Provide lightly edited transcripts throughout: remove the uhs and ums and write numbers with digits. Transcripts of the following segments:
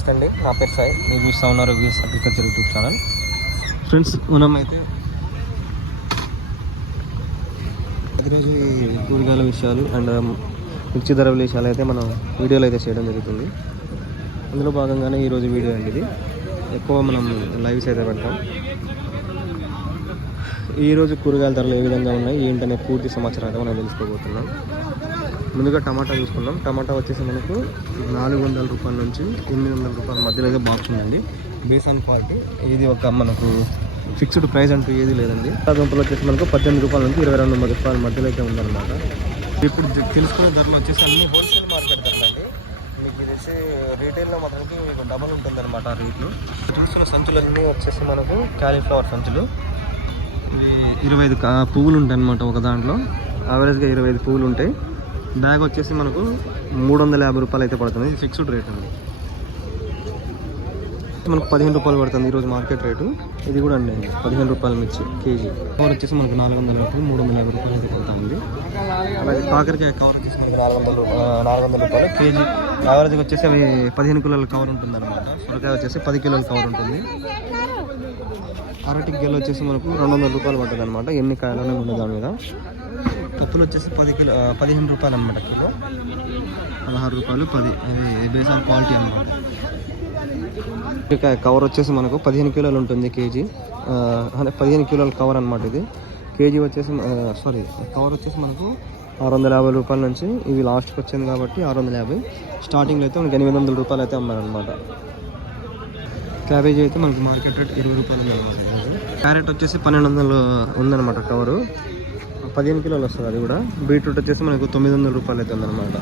నమస్తే అండి, నా పేరు సాయి. మీరు చూస్తూ ఉన్నారు VS agriculture YouTube channel. Friends, మనం అయితే ప్రతిరోజు ఈ కూరగాయల విషయాలు అండ్ మిర్చి ధర విషయాలు అయితే మనం వీడియోలు అయితే చేయడం జరుగుతుంది. అందులో భాగంగానే ఈరోజు వీడియో అండి ఇది. ఎక్కువ మనం లైవ్స్ అయితే పెడతాం. ఈరోజు కూరగాయల ధరలు ఏ విధంగా ఉన్నాయి ఏంటనే పూర్తి సమాచారం అయితే మనం తెలుసుకోబోతున్నాం. ముందుగా టమాటా చూసుకుందాం. టమాటా వచ్చేసి మనకు 400 రూపాయల నుంచి 800 రూపాయల మధ్యలో అయితే బాక్స్ ఉందండి. Base on quality. ఇది ఒక మనకు ఫిక్స్డ్ ప్రైస్ అంటూ ఏది లేదండి. దుంపలు వచ్చేసి మనకు 18 రూపాయల నుంచి 22 రూపాయల మధ్యలో అయితే ఉందన్నమాట. ఇప్పుడు తెలుసుకునే ధరలు వచ్చేసి అన్ని హోల్సేల్ మార్కెట్ ధరలు అండి. మీకు ఇది వచ్చి రీటైల్లో మాత్రానికి మీకు డబల్ ఉంటుందన్నమాట రేట్లు. చూస్తున్న సంచులన్నీ వచ్చేసి మనకు క్యాలీఫ్లవర్ సంచులు. ఇవి 25 పువ్వులు ఉంటాయి అన్నమాట. ఒక దాంట్లో యావరేజ్గా 25 పువ్వులు ఉంటాయి. బ్యాగ్ వచ్చేసి మనకు 350 రూపాయలు అయితే పడుతుంది. ఇది ఫిక్స్డ్ రేట్ అండి. మనకు 15 రూపాయలు పడుతుంది ఈరోజు మార్కెట్ రేటు. ఇది కూడా అండి 15 రూపాయల మిర్చి కేజీ. కవర్ వచ్చేసి మనకు 400 రూపాయలు 350 రూపాయలు అయితే పడుతుంది. అలాగే కాకరకాయ కవర్ వచ్చేసి మనకు 400 రూపాయలు కేజీ. యావరేజ్గా వచ్చేసి అవి 15 కిలోల కవర్ ఉంటుంది అనమాట. సొరకాయ వచ్చేసి 10 కిలోల కవర్ ఉంటుంది. అరటి గెల వచ్చేసి మనకు 200 రూపాయలు పడుతుంది అనమాట. ఎన్ని కాయలనే ఉండదు దాని మీద. పప్పులు వచ్చేసి 15 రూపాయలు అనమాట కిలో. 16 రూపాయలు 10. అది బేస్ ఆన్ క్వాలిటీ అనమాట. కవర్ వచ్చేసి మనకు 15 కిలోలు ఉంటుంది కేజీ. అంటే 15 కిలోల కవర్ అనమాట ఇది. కేజీ వచ్చేసి కవర్ వచ్చేసి మనకు 650 రూపాయల నుంచి ఇవి లాస్ట్కి వచ్చింది కాబట్టి 650. స్టార్టింగ్లో అయితే మనకి 800 రూపాయలు అయితే అమ్మారనమాట. క్యాబేజీ అయితే మనకి మార్కెట్ రేట్ 20 రూపాయలు ఉందన్నమాట. క్యారెట్ వచ్చేసి 1200 ఉందన్నమాట కవరు. 15 కిలోలు వస్తుంది అది కూడా. బీట్రూట్ వచ్చేసి మనకు 900 రూపాయలు అయితే ఉందన్నమాట.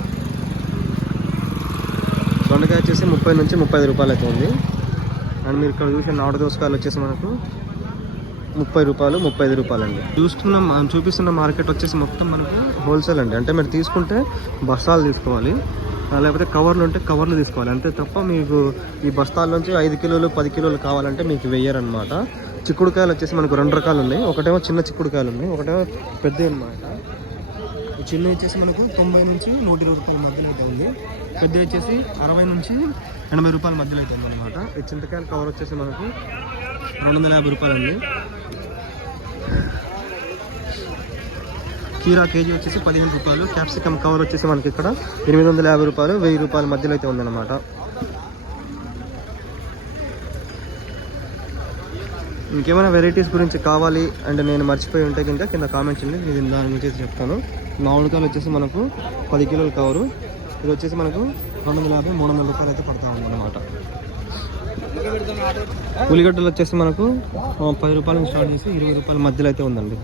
దొండకాయ వచ్చేసి 30 నుంచి 35 రూపాయలు అయితే ఉంది. అండ్ మీరు ఇక్కడ చూసిన నాటు దోసకాయలు వచ్చేసి మనకు 30 రూపాయలు 35 రూపాయలు అండి. చూపిస్తున్న మార్కెట్ వచ్చేసి మొత్తం మనకు హోల్సేల్ అండి. అంటే మీరు తీసుకుంటే బస్తాలు తీసుకోవాలి, లేకపోతే కవర్లు ఉంటే కవర్లు తీసుకోవాలి అంతే తప్ప మీకు ఈ బస్తాల నుంచి 5 కిలోలు 10 కిలోలు కావాలంటే మీకు వెయ్యరనమాట. చిక్కుడుకాయలు వచ్చేసి మనకు 2 రకాలు ఉన్నాయి. ఒకటేమో చిన్న చిక్కుడుకాయలు ఉన్నాయి, ఒకటేమో పెద్ద అనమాట. చిన్న వచ్చేసి మనకు 90 నుంచి 120 రూపాయల మధ్యలో అయితే ఉంది. పెద్ద వచ్చేసి 60 నుంచి 80 రూపాయల మధ్యలో అయితే ఉందన్నమాట. ఈ చింతకాయల కవర్ వచ్చేసి మనకు 250 రూపాయలు అండి. కీరా కేజీ వచ్చేసి 15 రూపాయలు. క్యాప్సికమ్ కవర్ వచ్చేసి మనకి ఇక్కడ 850 రూపాయలు 1000 రూపాయల మధ్యలో అయితే ఉందన్నమాట. ఇంకేమైనా వెరైటీస్ గురించి కావాలి అంటే నేను మర్చిపోయి ఉంటే కనుక కింద కామెంట్స్ చేయండి, నేను దాని గురించి చెప్తాను. మామిడికాయలు వచ్చేసి మనకు 10 కిలోల కవరు. ఇది వచ్చేసి మనకు 250-300 రూపాయలు అయితే పడతా ఉందన్నమాట. ఉల్లిగడ్డలు వచ్చేసి మనకు 10 రూపాయల నుంచి స్టార్ట్ చేసి 20 రూపాయల మధ్యలో అయితే ఉందండి.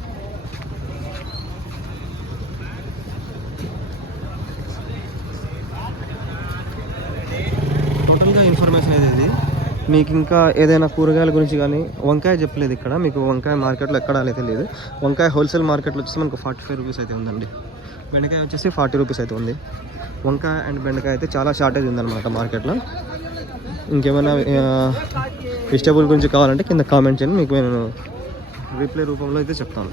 టోటల్గా ఇన్ఫర్మేషన్ అయితే ఇది. మీకు ఇంకా ఏదైనా కూరగాయల గురించి కానీ, వంకాయ చెప్పలేదు ఇక్కడ మీకు. వంకాయ మార్కెట్లో ఎక్కడ అయితే లేదు. వంకాయ హోల్సేల్ మార్కెట్లో వచ్చేసి మనకు 45 రూపీస్ అయితే ఉందండి. బెండకాయ వచ్చేసి 40 రూపీస్ అయితే ఉంది. వంకాయ అండ్ బెండకాయ అయితే చాలా షార్టేజ్ ఉందన్నమాట మార్కెట్లో. ఇంకేమైనా వెజిటేబుల్ గురించి కావాలంటే కింద కామెంట్ చేయండి, మీకు నేను రీప్లై రూపంలో అయితే చెప్తాను.